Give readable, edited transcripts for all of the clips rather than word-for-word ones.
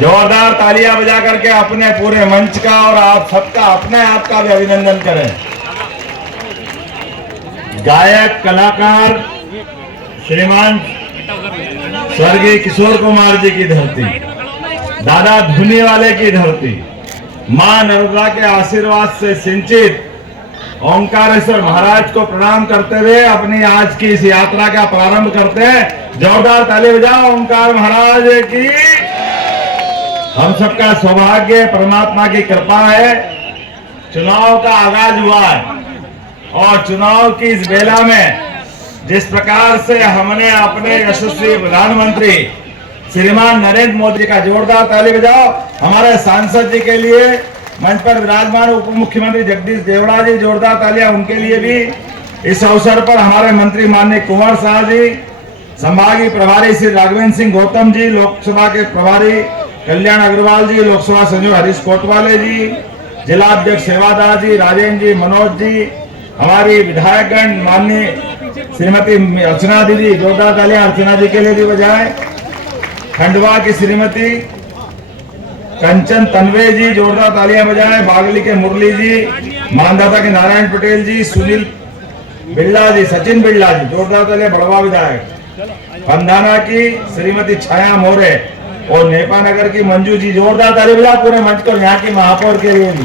जोरदार तालियां बजा करके अपने पूरे मंच का और आप सबका अपने आप का भी अभिनंदन करें। गायक कलाकार श्रीमान स्वर्गीय किशोर कुमार जी की धरती, दादा धुनी वाले की धरती, मां नर्मदा के आशीर्वाद से सिंचित ओंकारेश्वर महाराज को प्रणाम करते हुए अपनी आज की इस यात्रा का प्रारंभ करते हैं। जोरदार ताली बजाओ ओंकार महाराज की। हम सबका सौभाग्य परमात्मा की कृपा है, चुनाव का आगाज हुआ है और चुनाव की इस बेला में जिस प्रकार से हमने अपने यशस्वी प्रधानमंत्री श्रीमान नरेंद्र मोदी का जोरदार ताली बजाओ हमारे सांसद जी के लिए, मंच पर विराजमान उप मुख्यमंत्री जगदीश देवड़ा जी, जोरदार तालियां उनके लिए भी। इस अवसर पर हमारे मंत्री माननीय कुंवर शाह जी, संभागीय प्रभारी श्री राघवेंद्र सिंह गौतम जी, लोकसभा के प्रभारी कल्याण अग्रवाल जी, लोकसभा संयोजक हरीश कोटवाले जी, जिलाध्यक्ष सेवादार जी, राजेंद्र जी, मनोज जी, हमारी विधायकगण माननीय श्रीमती अर्चना दीदी, जोरदार तालियां अर्चना जी के लिए भी बजाएं। खंडवा की श्रीमती कंचन तन्वे जी, जोरदार तालियां बजाएं। बागली के मुरली जी, मानदाता के नारायण पटेल जी, सुनील बिरला जी, सचिन बिरला जी, जोरदार तालियां। बड़वा विधायक, पंधाना की श्रीमती छाया मोरे और नेपानगर की मंजू जी, जोरदार तालियां बजाओ पूरे मंच को। यहाँ की महापौर के लिए भी,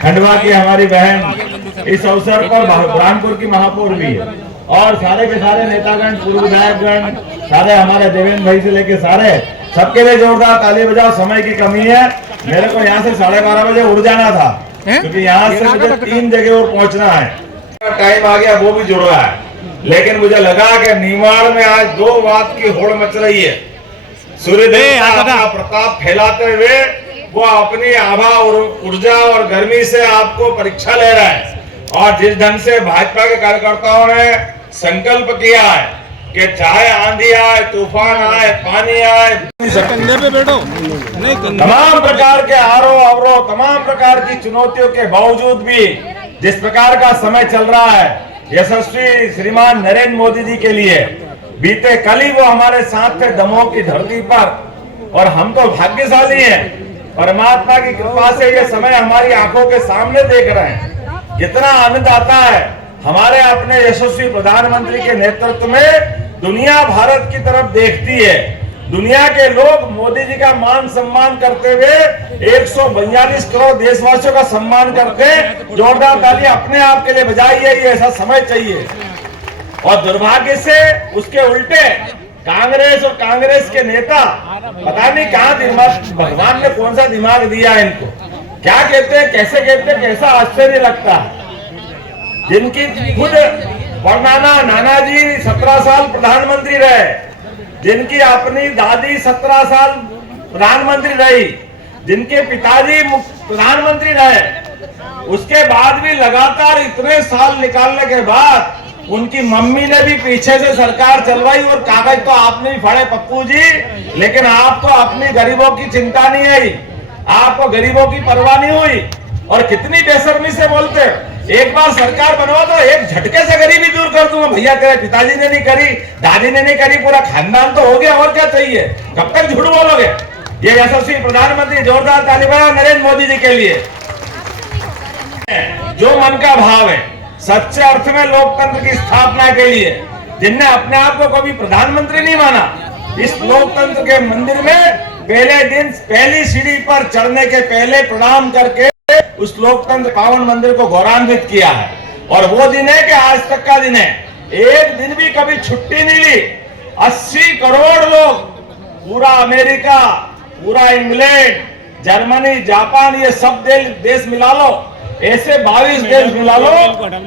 खंडवा की हमारी बहन, इस अवसर पर बुरहानपुर की महापौर भी है, और सारे के सारे नेतागण, पूर्व विधायकगण, सारे हमारे देवेंद्र भाई से लेके सारे, सबके लिए जोरदार ताली बजाओ। समय की कमी है, मेरे को यहाँ से 12:30 बजे उड़ जाना था, क्योंकि यहाँ से मुझे 3 जगह और पहुंचना है। टाइम आ गया, वो भी जुड़ रहा है, लेकिन मुझे लगा कि निमाड़ में आज 2 बात की होड़ मच रही है। सूर्यदेव अपना प्रताप फैलाते हुए वो अपनी आभा और ऊर्जा और गर्मी से आपको परीक्षा ले रहा है, और जिस ढंग से भाजपा के कार्यकर्ताओं ने संकल्प किया है कि चाहे आंधी आए, तूफान आए, पानी आए, कंधे पे बैठो नहीं, तमाम प्रकार के आरोप अवरोध, तमाम प्रकार की चुनौतियों के बावजूद भी जिस प्रकार का समय चल रहा है, यशस्वी श्रीमान नरेंद्र मोदी जी के लिए बीते कल ही वो हमारे साथ थे दमोह की धरती पर, और हम तो भाग्यशाली हैं, परमात्मा की कृपा से ये समय हमारी आंखों के सामने देख रहे हैं। कितना आनंद आता है, हमारे अपने यशस्वी प्रधानमंत्री के नेतृत्व में दुनिया भारत की तरफ देखती है। दुनिया के लोग मोदी जी का मान सम्मान करते हुए 142 करोड़ देशवासियों का सम्मान करते हैं। जोरदार ताली अपने आप के लिए बजाइए, ये ऐसा समय चाहिए। और दुर्भाग्य से उसके उल्टे कांग्रेस और कांग्रेस के नेता पता नहीं कहां दिमाग, भगवान ने कौन सा दिमाग दिया है इनको, क्या कहते हैं, कैसे कहते हैं, कैसा आश्चर्य लगता है। जिनकी खुद परनाना नाना जी 17 साल प्रधानमंत्री रहे, जिनकी अपनी दादी 17 साल प्रधानमंत्री रही, जिनके पिताजी प्रधानमंत्री रहे, उसके बाद भी लगातार इतने साल निकालने के बाद उनकी मम्मी ने भी पीछे से सरकार चलवाई, और कागज तो आपने ही फाड़े पप्पू जी, लेकिन आपको अपनी गरीबों की चिंता नहीं आई, आपको गरीबों की परवाह नहीं हुई। और कितनी बेशर्मी से बोलते, एक बार सरकार बनवा दो, एक झटके से गरीबी दूर कर दूंगा। भैया तेरे पिताजी ने नहीं करी, दादी ने नहीं करी, पूरा खानदान तो हो गया, और क्या चाहिए, कब तक झूठ बोलोगे। ये यशस्वी प्रधानमंत्री, जोरदार ताली बजाओ नरेंद्र मोदी जी के लिए। जो मन का भाव है, सच्चे अर्थ में लोकतंत्र की स्थापना के लिए, जिनने अपने आप को कभी प्रधानमंत्री नहीं माना, इस लोकतंत्र के मंदिर में पहले दिन पहली सीढ़ी पर चढ़ने के पहले प्रणाम करके उस लोकतंत्र पावन मंदिर को गौरवान्वित किया है। और वो दिन है कि आज तक का दिन है, एक दिन भी कभी छुट्टी नहीं ली। 80 करोड़ लोग, पूरा अमेरिका, पूरा इंग्लैंड, जर्मनी, जापान, ये सब देश मिला लो, ऐसे 22 देश मिला लो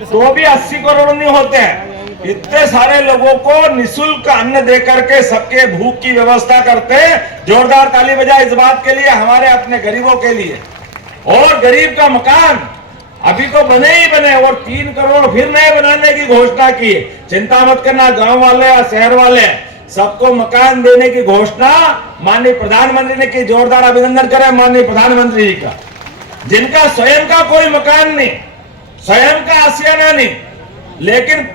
तो भी 80 करोड़ नहीं होते हैं। इतने सारे लोगों को निःशुल्क अन्न दे करके सबके भूख की व्यवस्था करते हैं। जोरदार ताली बजाए इस बात के लिए, हमारे अपने गरीबों के लिए। और गरीब का मकान अभी तो बने ही बने, और 3 करोड़ फिर नए बनाने की घोषणा की। चिंता मत करना, गांव वाले या शहर वाले, सबको मकान देने की घोषणा माननीय प्रधानमंत्री ने की। जोरदार अभिनंदन करें माननीय प्रधानमंत्री जी का, जिनका स्वयं का कोई मकान नहीं, स्वयं का आशियाना नहीं, लेकिन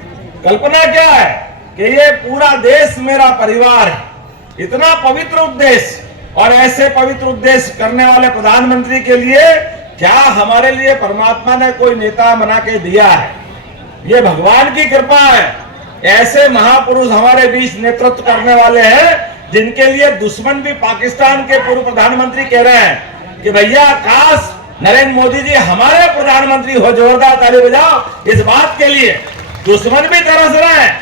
कल्पना क्या है कि ये पूरा देश मेरा परिवार है। इतना पवित्र उपदेश, और ऐसे पवित्र उपदेश करने वाले प्रधानमंत्री के लिए क्या हमारे लिए परमात्मा ने कोई नेता बना के दिया है, ये भगवान की कृपा है। ऐसे महापुरुष हमारे बीच नेतृत्व करने वाले हैं, जिनके लिए दुश्मन भी पाकिस्तान के पूर्व प्रधानमंत्री कह रहे हैं कि भैया काश नरेंद्र मोदी जी हमारे प्रधानमंत्री हो। जोरदार ताली बजाओ इस बात के लिए। दुश्मन भी तरस रहे हैं,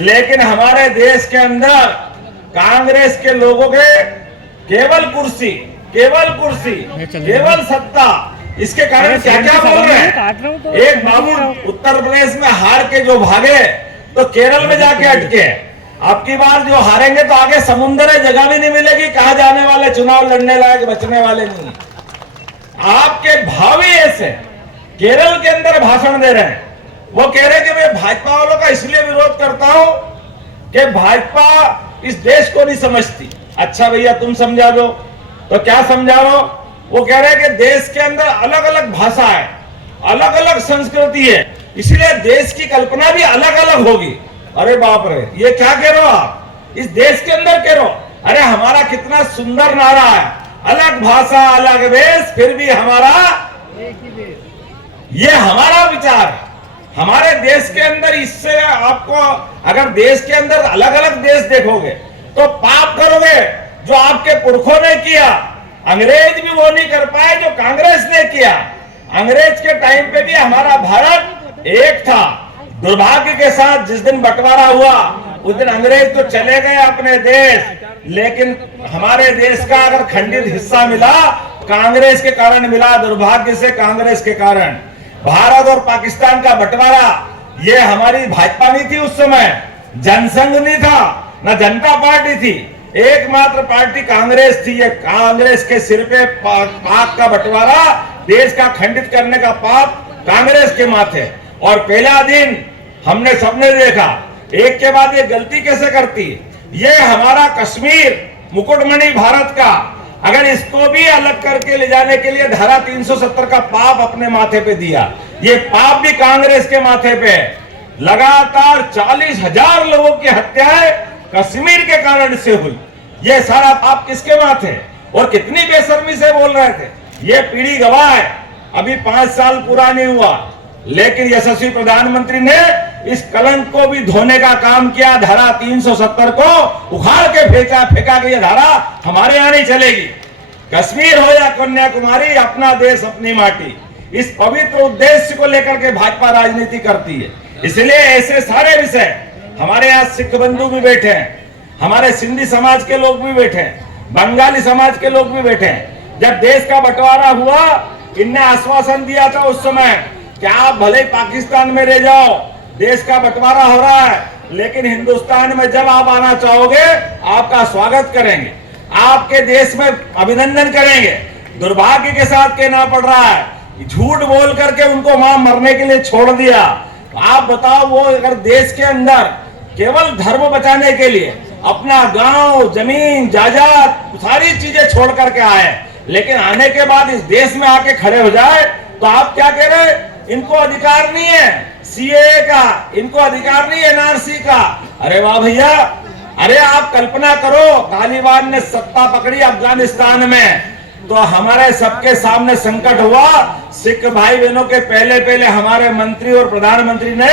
लेकिन हमारे देश के अंदर कांग्रेस के लोगों के केवल कुर्सी, केवल सत्ता, इसके कारण क्या क्या बोल रहे हैं। एक बाबू उत्तर प्रदेश में हार के जो भागे तो केरल में जाके अटके। अब की बार जो हारेंगे तो आगे समुद्र है, जगह भी नहीं मिलेगी, कहां जाने वाले, चुनाव लड़ने लायक बचने वाले नहीं। आपके भावी ऐसे केरल के अंदर भाषण दे रहे हैं, वो कह रहे कि मैं भाजपा वालों का इसलिए विरोध करता हूं कि भाजपा इस देश को नहीं समझती। अच्छा भैया तुम समझा दो, तो क्या समझा दो। वो कह रहे कि देश के अंदर अलग अलग भाषा है, अलग अलग संस्कृति है, इसलिए देश की कल्पना भी अलग अलग होगी। अरे बाप रे, ये क्या कह रहे हो आप, इस देश के अंदर कह रहे हो। अरे हमारा कितना सुंदर नारा है, अलग भाषा अलग वेश फिर भी हमारा एक ही देश। ये हमारा विचार है। हमारे देश के अंदर इससे आपको अगर देश के अंदर अलग अलग देश देखोगे तो पाप करोगे जो आपके पुरखों ने किया। अंग्रेज भी वो नहीं कर पाए जो कांग्रेस ने किया। अंग्रेज के टाइम पे भी हमारा भारत एक था। दुर्भाग्य के साथ जिस दिन बंटवारा हुआ उस दिन अंग्रेज तो चले गए अपने देश, लेकिन हमारे देश का अगर खंडित हिस्सा मिला कांग्रेस के कारण मिला। दुर्भाग्य से कांग्रेस के कारण भारत और पाकिस्तान का बंटवारा, ये हमारी भाजपा नहीं थी उस समय, जनसंघ नहीं था, ना जनता पार्टी थी, एकमात्र पार्टी कांग्रेस थी। ये कांग्रेस के सिर पे पाक का बंटवारा, देश का खंडित करने का पाप कांग्रेस के माथे। और पहला दिन हमने सबने देखा एक के बाद एक गलती कैसे करती। ये हमारा कश्मीर मुकुटमणि भारत का, अगर इसको भी अलग करके ले जाने के लिए धारा 370 का पाप अपने माथे पे दिया। ये पाप भी कांग्रेस के माथे पे। लगातार 40,000 लोगों की हत्याएं कश्मीर के कारण से हुई। ये सारा पाप किसके माथे? और कितनी बेशर्मी से बोल रहे थे। ये पीढ़ी गवाह है, अभी 5 साल पूरा नहीं हुआ, लेकिन यशस्वी प्रधानमंत्री ने इस कलंक को भी धोने का काम किया। धारा 370 को उखाड़ के फेंका कि ये धारा हमारे यहां नहीं चलेगी। कश्मीर हो या कन्याकुमारी, अपना देश अपनी माटी, इस पवित्र उद्देश्य को लेकर के भाजपा राजनीति करती है। इसलिए ऐसे सारे विषय, हमारे यहाँ सिख बंधु भी बैठे हैं, हमारे सिंधी समाज के लोग भी बैठे हैं, बंगाली समाज के लोग भी बैठे हैं। जब देश का बंटवारा हुआ, इनने आश्वासन दिया था उस समय कि आप भले पाकिस्तान में रह जाओ, देश का बंटवारा हो रहा है, लेकिन हिंदुस्तान में जब आप आना चाहोगे आपका स्वागत करेंगे, आपके देश में अभिनंदन करेंगे। दुर्भाग्य के साथ कहना पड़ रहा है, झूठ बोल करके उनको वहां मरने के लिए छोड़ दिया। आप बताओ, वो अगर देश के अंदर केवल धर्म बचाने के लिए अपना गांव, जमीन, जायदाद, सारी चीजें छोड़ करके आए, लेकिन आने के बाद इस देश में आके खड़े हो जाए तो आप क्या कह रहे? इनको अधिकार नहीं है सीएए का, इनको अधिकार नहीं है एनआरसी का। अरे वाह भैया, अरे आप कल्पना करो, तालिबान ने सत्ता पकड़ी अफगानिस्तान में, तो हमारे सबके सामने संकट हुआ। सिख भाई बहनों के पहले हमारे मंत्री और प्रधानमंत्री ने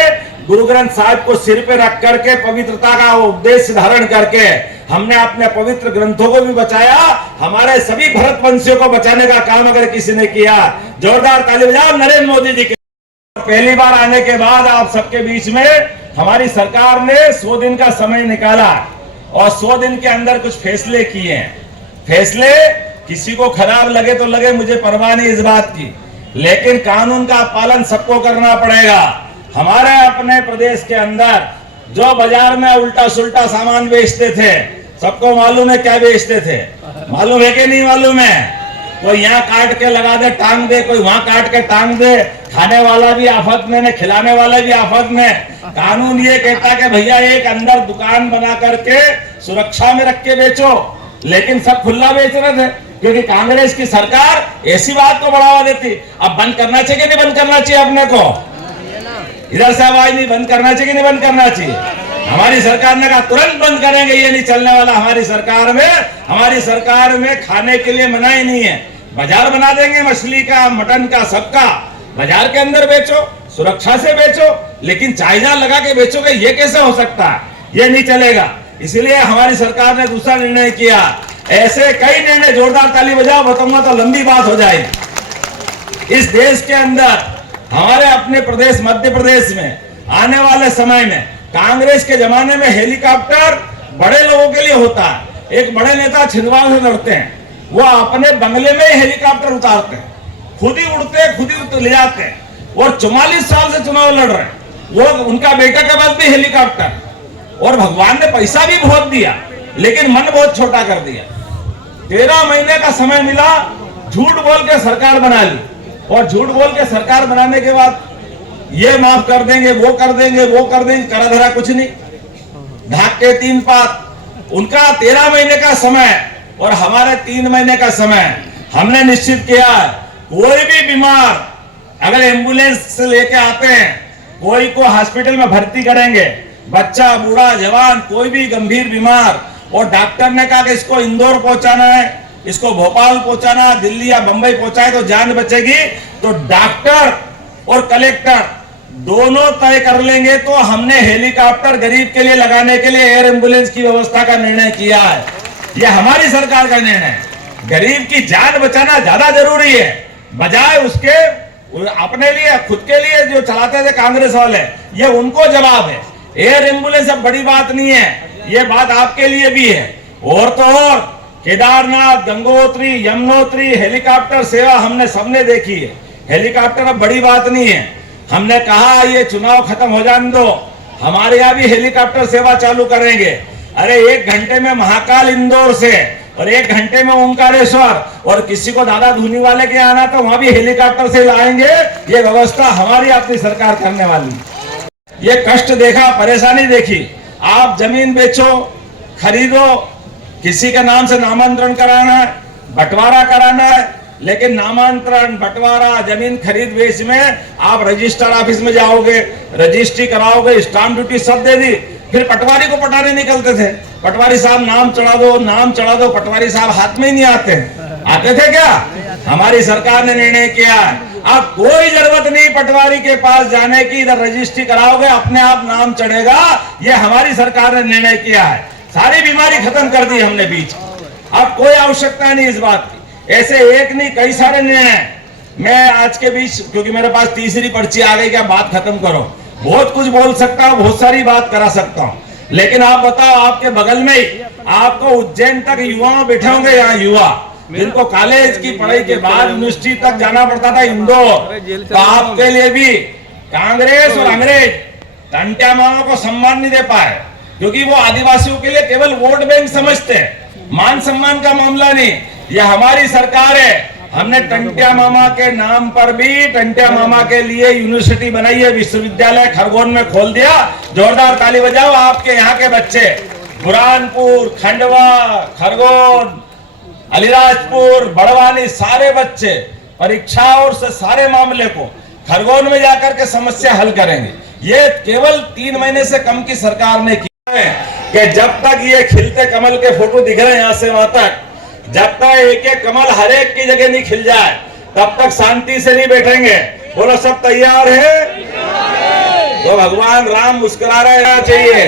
गुरु ग्रंथ साहिब को सिर पे रख करके पवित्रता का उद्देश्य धारण करके हमने अपने पवित्र ग्रंथों को भी बचाया। हमारे सभी भरतवंशियों को बचाने का काम अगर किसी ने किया, जोरदार ताली बजाओ नरेंद्र मोदी जी के। पहली बार आने के बाद आप सबके बीच में हमारी सरकार ने 100 दिन का समय निकाला और 100 दिन के अंदर कुछ फैसले किए हैं। फैसले किसी को खराब लगे तो लगे, मुझे परवाह नहीं इस बात की, लेकिन कानून का पालन सबको करना पड़ेगा। हमारे अपने प्रदेश के अंदर जो बाजार में उल्टा सुल्टा सामान बेचते थे, सबको मालूम है क्या बेचते थे, मालूम है कि नहीं मालूम है? कोई यहाँ काट के लगा दे टांग दे, कोई वहां काट के टांग दे, खाने वाला भी आफत में, खिलाने वाला भी आफत में। कानून ये कहता कि भैया एक अंदर दुकान बना करके सुरक्षा में रख के बेचो, लेकिन सब खुला बेच रहे थे, क्योंकि कांग्रेस की सरकार ऐसी बात को बढ़ावा देती। अब बंद करना चाहिए कि नहीं बंद करना चाहिए? अपने को इधर से आवाज नहीं, बंद करना चाहिए कि नहीं बंद करना चाहिए? हमारी सरकार ने कहा तुरंत बंद करेंगे, ये नहीं चलने वाला। हमारी सरकार में खाने के लिए मनाही नहीं है। बाजार बना देंगे मछली का, मटन का, सबका बाजार के अंदर बेचो, सुरक्षा से बेचो, लेकिन चाइना लगा के बेचोगे, ये कैसे हो सकता है? ये नहीं चलेगा। इसलिए हमारी सरकार ने दूसरा निर्णय किया। ऐसे कई निर्णय, जोरदार ताली बजाओ, बताऊंगा तो लंबी बात हो जाएगी। इस देश के अंदर हमारे अपने प्रदेश मध्य प्रदेश में आने वाले समय में, कांग्रेस के जमाने में हेलीकॉप्टर बड़े लोगों के लिए होता है। एक बड़े नेता छिंदवाड़ा से लड़ते हैं, वो अपने बंगले में हेलीकॉप्टर उतारते हैं, खुद ही उड़ते हैं, खुद ही ले जाते हैं, और 44 साल से चुनाव लड़ रहे हैं। वो उनका बेटा के पास भी हेलीकॉप्टर, और भगवान ने पैसा भी बहुत दिया, लेकिन मन बहुत छोटा कर दिया। 13 महीने का समय मिला, झूठ बोल के सरकार बना ली, और झूठ बोल के सरकार बनाने के बाद ये माफ कर देंगे, वो कर देंगे, वो कर देंगे, करा धरा कुछ नहीं, ढाक के 3 पात। उनका 13 महीने का समय और हमारे 3 महीने का समय हमने निश्चित किया। कोई भी बीमार अगर एम्बुलेंस से लेके आते हैं, कोई को हॉस्पिटल में भर्ती करेंगे, बच्चा, बूढ़ा, जवान, कोई भी गंभीर बीमार, और डॉक्टर ने कहा कि इसको इंदौर पहुंचाना है, इसको भोपाल पहुंचाना, दिल्ली या बंबई पहुंचाए तो जान बचेगी, तो डॉक्टर और कलेक्टर दोनों तय कर लेंगे तो हमने हेलीकॉप्टर गरीब के लिए लगाने के लिए एयर एम्बुलेंस की व्यवस्था का निर्णय किया है। यह हमारी सरकार का निर्णय है। गरीब की जान बचाना ज्यादा जरूरी है, बजाय उसके अपने लिए खुद के लिए जो चलाते थे कांग्रेस वाले, ये उनको जवाब है। एयर एम्बुलेंस अब बड़ी बात नहीं है, ये बात आपके लिए भी है। और तो और केदारनाथ, गंगोत्री, यमुनोत्री हेलीकॉप्टर सेवा हमने सबने देखी है। हेलीकॉप्टर अब बड़ी बात नहीं है। हमने कहा ये चुनाव खत्म हो जाने दो, हमारे यहाँ भी हेलीकॉप्टर सेवा चालू करेंगे। अरे 1 घंटे में महाकाल इंदौर से और 1 घंटे में ओंकारेश्वर, और किसी को दादा धूनी वाले के आना तो वहां भी हेलीकॉप्टर से लाएंगे। ये व्यवस्था हमारी अपनी सरकार करने वाली। ये कष्ट देखा, परेशानी देखी। आप जमीन बेचो, खरीदो, किसी के नाम से नामांतरण कराना है, बंटवारा कराना है, लेकिन नामांतरण, बंटवारा, जमीन खरीद बेच में आप रजिस्टर ऑफिस में जाओगे, रजिस्ट्री कराओगे, स्टाम्प ड्यूटी सब दे दी। फिर पटवारी को पटाने निकलते थे, पटवारी साहब नाम चढ़ा दो, नाम चढ़ा दो। पटवारी साहब हाथ में ही नहीं आते थे क्या? हमारी सरकार ने निर्णय किया अब कोई जरूरत नहीं पटवारी के पास जाने की, इधर रजिस्ट्री कराओगे, अपने आप नाम चढ़ेगा। ये हमारी सरकार ने निर्णय किया है। सारी बीमारी खत्म कर दी हमने बीच, अब कोई आवश्यकता नहीं इस बात की। ऐसे एक नहीं, कई सारे निर्णय। मैं आज के बीच, क्योंकि मेरे पास तीसरी पर्ची आ गई, क्या बात खत्म करो। बहुत कुछ बोल सकता हूँ, बहुत सारी बात करा सकता हूँ, लेकिन आप बताओ, आपके बगल में ही आपको उज्जैन तक युवा बैठे होंगे, यहाँ युवा जिनको कॉलेज की पढ़ाई के बाद यूनिवर्सिटी तक जाना पड़ता था इंदौर, तो आपके लिए भी कांग्रेस और अंग्रेज टंट्या मामा को सम्मान नहीं दे पाए, क्योंकि वो आदिवासियों के लिए केवल वोट बैंक समझते हैं, मान सम्मान का मामला नहीं। यह हमारी सरकार है। हमने टंट्या मामा के नाम पर भी टंट्या मामा के लिए यूनिवर्सिटी बनाई है, विश्वविद्यालय खरगोन में खोल दिया। जोरदार ताली बजाओ आपके यहाँ के बच्चे, बुरहानपुर, खंडवा, खरगोन, अलीराजपुर, बड़वानी, सारे बच्चे परीक्षा और से सारे मामले को खरगोन में जाकर के समस्या हल करेंगे। ये केवल 3 महीने से कम की सरकार ने किया है कि जब तक ये खिलते कमल के फोटो दिख रहे हैं यहाँ से वहां तक, जब तक एक एक कमल हर एक की जगह नहीं खिल जाए, तब तक शांति से नहीं बैठेंगे। बोलो सब तैयार है? तो भगवान राम मुस्कुरा रहे चाहिए।